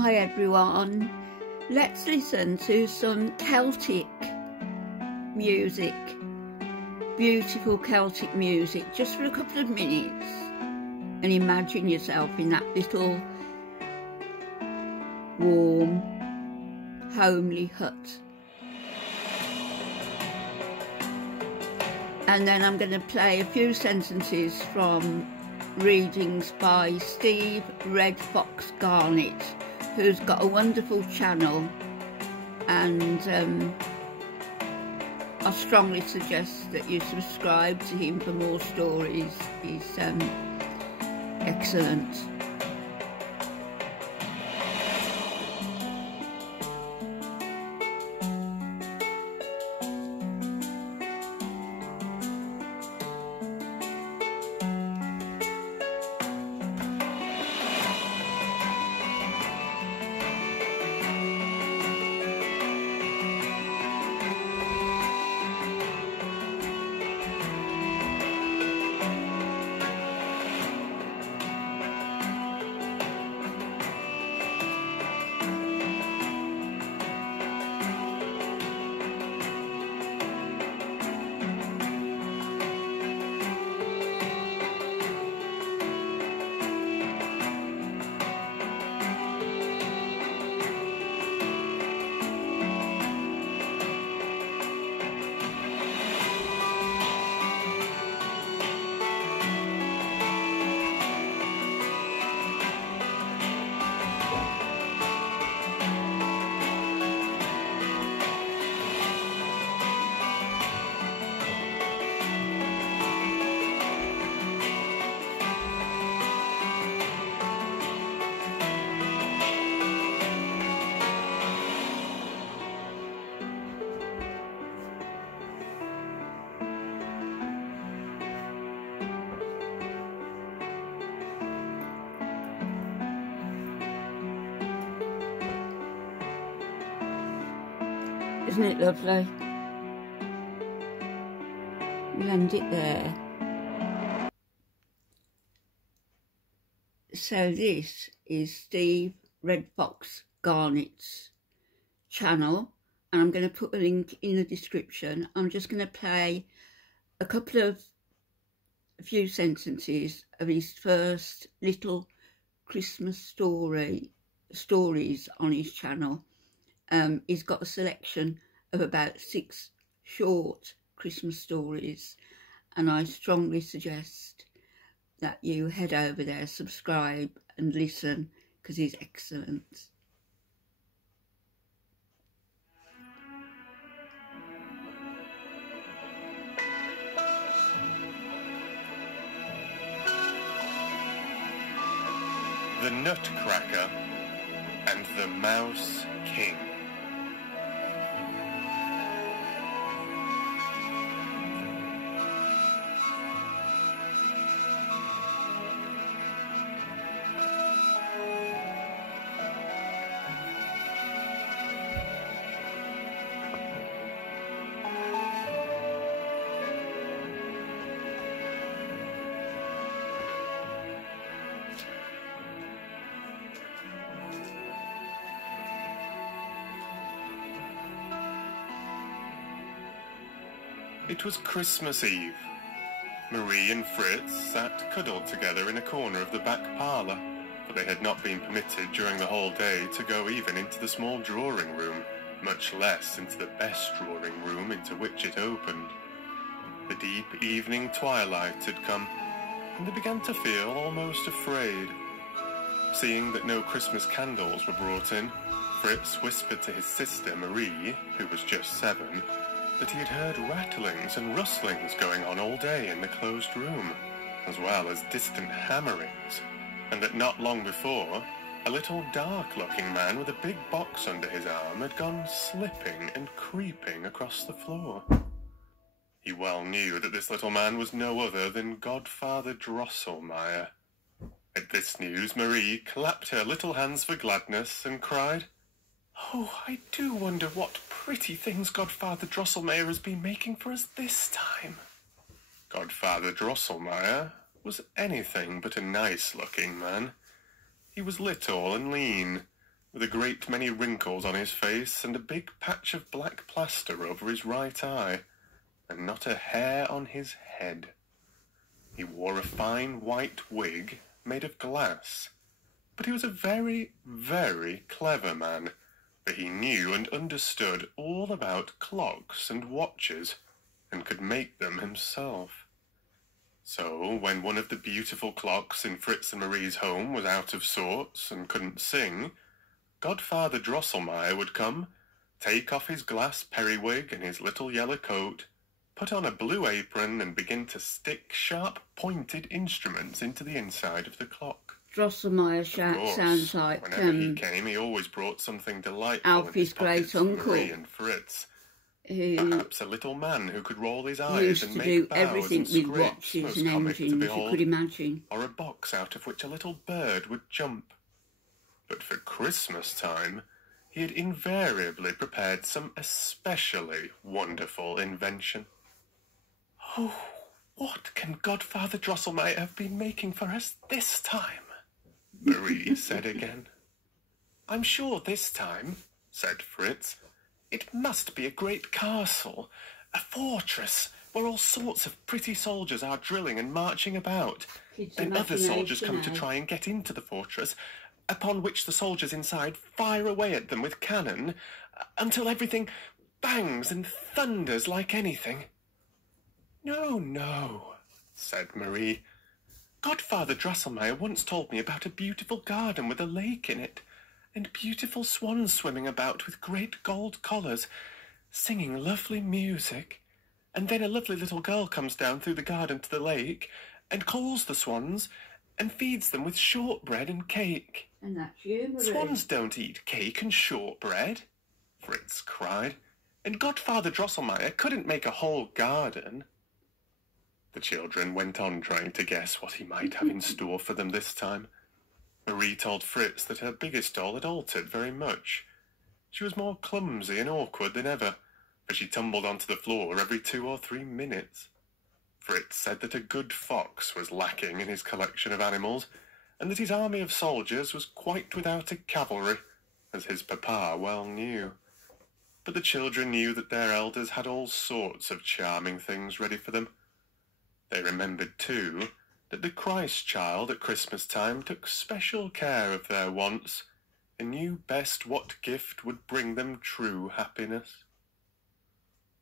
Hi everyone, let's listen to some Celtic music, beautiful Celtic music, just for a couple of minutes, and imagine yourself in that little warm, homely hut. And then I'm going to play a few sentences from readings by Steve Red Fox Garnett, who's got a wonderful channel, and I strongly suggest that you subscribe to him for more stories. He's excellent. Isn't it lovely? We'll end it there. So this is Steve Red Fox Garnett's channel, and I'm going to put a link in the description. I'm just going to play a few sentences of his first little Christmas stories on his channel. He's got a selection of about 6 short Christmas stories, and I strongly suggest that you head over there, subscribe and listen, because he's excellent. The Nutcracker and the Mouse King. It was Christmas Eve. Marie and Fritz sat cuddled together in a corner of the back parlour, for they had not been permitted during the whole day to go even into the small drawing room, much less into the best drawing room into which it opened. The deep evening twilight had come, and they began to feel almost afraid. Seeing that no Christmas candles were brought in, Fritz whispered to his sister Marie, who was just 7, that he had heard rattlings and rustlings going on all day in the closed room, as well as distant hammerings, and that not long before, a little dark-looking man with a big box under his arm had gone slipping and creeping across the floor. He well knew that this little man was no other than Godfather Drosselmeyer. At this news, Marie clapped her little hands for gladness and cried, "Oh, I do wonder what pretty things Godfather Drosselmeyer has been making for us this time." Godfather Drosselmeyer was anything but a nice-looking man. He was little and lean, with a great many wrinkles on his face and a big patch of black plaster over his right eye, and not a hair on his head. He wore a fine white wig made of glass, but he was a very, very clever man, for he knew and understood all about clocks and watches, and could make them himself. So, when one of the beautiful clocks in Fritz and Marie's home was out of sorts and couldn't sing, Godfather Drosselmeyer would come, take off his glass periwig and his little yellow coat, put on a blue apron and begin to stick sharp pointed instruments into the inside of the clock. Drosselmeyer sounds like whenever he came, he always brought something delightful Alfie's great uncle, Marie and Fritz. who Perhaps a little man who could roll his eyes and used to make do bows everything and with scrapes, watches most and comic to engines you behold, could imagine. or a box out of which a little bird would jump. But for Christmas time, he had invariably prepared some especially wonderful invention. "Oh, what can Godfather Drosselmeyer have been making for us this time?" Marie said again. "I'm sure this time," said Fritz, "it must be a great castle, a fortress, where all sorts of pretty soldiers are drilling and marching about. Then other soldiers come to try and get into the fortress, upon which the soldiers inside fire away at them with cannon, until everything bangs and thunders like anything." "No, no," said Marie. "Godfather Drosselmeyer once told me about a beautiful garden with a lake in it, and beautiful swans swimming about with great gold collars, singing lovely music, and then a lovely little girl comes down through the garden to the lake, and calls the swans, and feeds them with shortbread and cake." And that's you, Marie. "Swans don't eat cake and shortbread," Fritz cried, "and Godfather Drosselmeyer couldn't make a whole garden." The children went on trying to guess what he might have in store for them this time. Marie told Fritz that her biggest doll had altered very much. She was more clumsy and awkward than ever, for she tumbled onto the floor every 2 or 3 minutes. Fritz said that a good fox was lacking in his collection of animals, and that his army of soldiers was quite without a cavalry, as his papa well knew. But the children knew that their elders had all sorts of charming things ready for them. They remembered, too, that the Christ child at Christmas time took special care of their wants, and knew best what gift would bring them true happiness.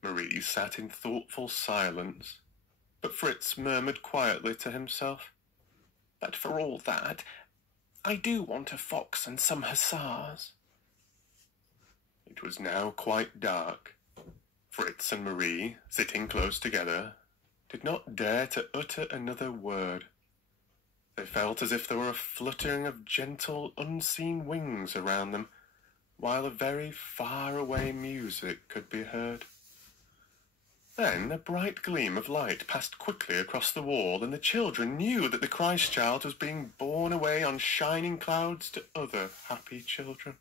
Marie sat in thoughtful silence, but Fritz murmured quietly to himself, "But for all that, I do want a fox and some hussars." It was now quite dark. Fritz and Marie, sitting close together, did not dare to utter another word. They felt as if there were a fluttering of gentle, unseen wings around them, while a very far-away music could be heard. Then a bright gleam of light passed quickly across the wall, and the children knew that the Christ child was being borne away on shining clouds to other happy children.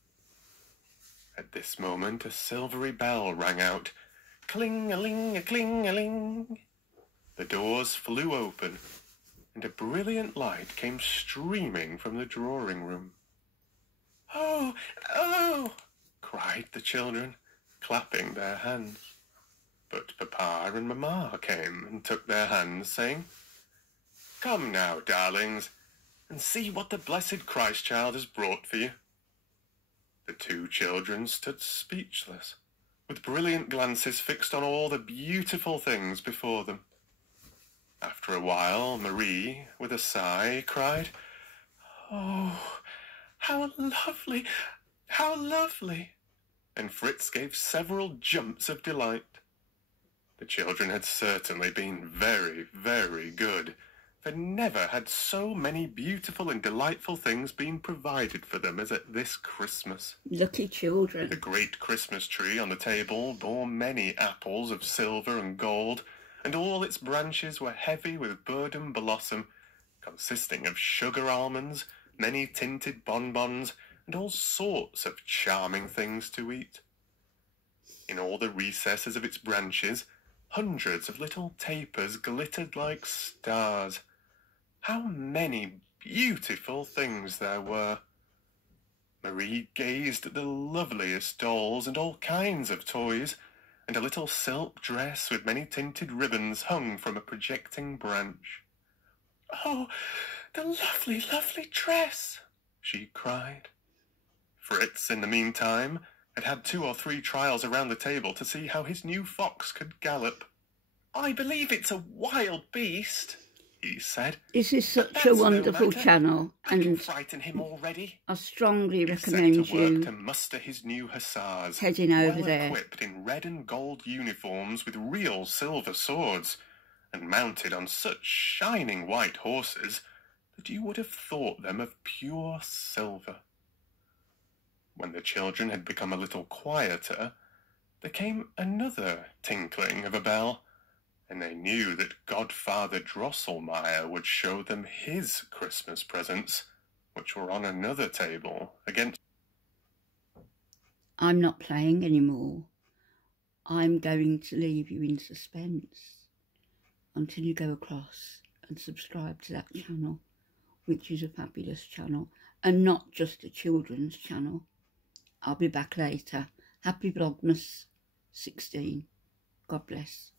At this moment a silvery bell rang out, "Cling-a-ling, a-cling-a-ling." The doors flew open, and a brilliant light came streaming from the drawing-room. "Oh, oh!" cried the children, clapping their hands. But Papa and Mamma came and took their hands, saying, "Come now, darlings, and see what the blessed Christ child has brought for you." The two children stood speechless, with brilliant glances fixed on all the beautiful things before them. After a while, Marie, with a sigh, cried, "Oh, how lovely! How lovely!" And Fritz gave several jumps of delight. The children had certainly been very, very good, for never had so many beautiful and delightful things been provided for them as at this Christmas. Lucky children. The great Christmas tree on the table bore many apples of silver and gold, and all its branches were heavy with bud and blossom, consisting of sugar almonds, many tinted bonbons, and all sorts of charming things to eat. In all the recesses of its branches, hundreds of little tapers glittered like stars. How many beautiful things there were! Marie gazed at the loveliest dolls and all kinds of toys, and a little silk dress with many tinted ribbons hung from a projecting branch. "Oh, the lovely, lovely dress!" she cried. Fritz, in the meantime, had had 2 or 3 trials around the table to see how his new fox could gallop. "I believe it's a wild beast," he said. This is such a wonderful channel, I can and frighten him already. I strongly He recommend set to work you to muster his new hussars, heading over well there. equipped in red and gold uniforms with real silver swords, and mounted on such shining white horses that you would have thought them of pure silver. When the children had become a little quieter, there came another tinkling of a bell, and they knew that Godfather Drosselmeyer would show them his Christmas presents, which were on another table against... I'm not playing anymore. I'm going to leave you in suspense until you go across and subscribe to that channel, which is a fabulous channel, and not just a children's channel. I'll be back later. Happy Vlogmas 16. God bless.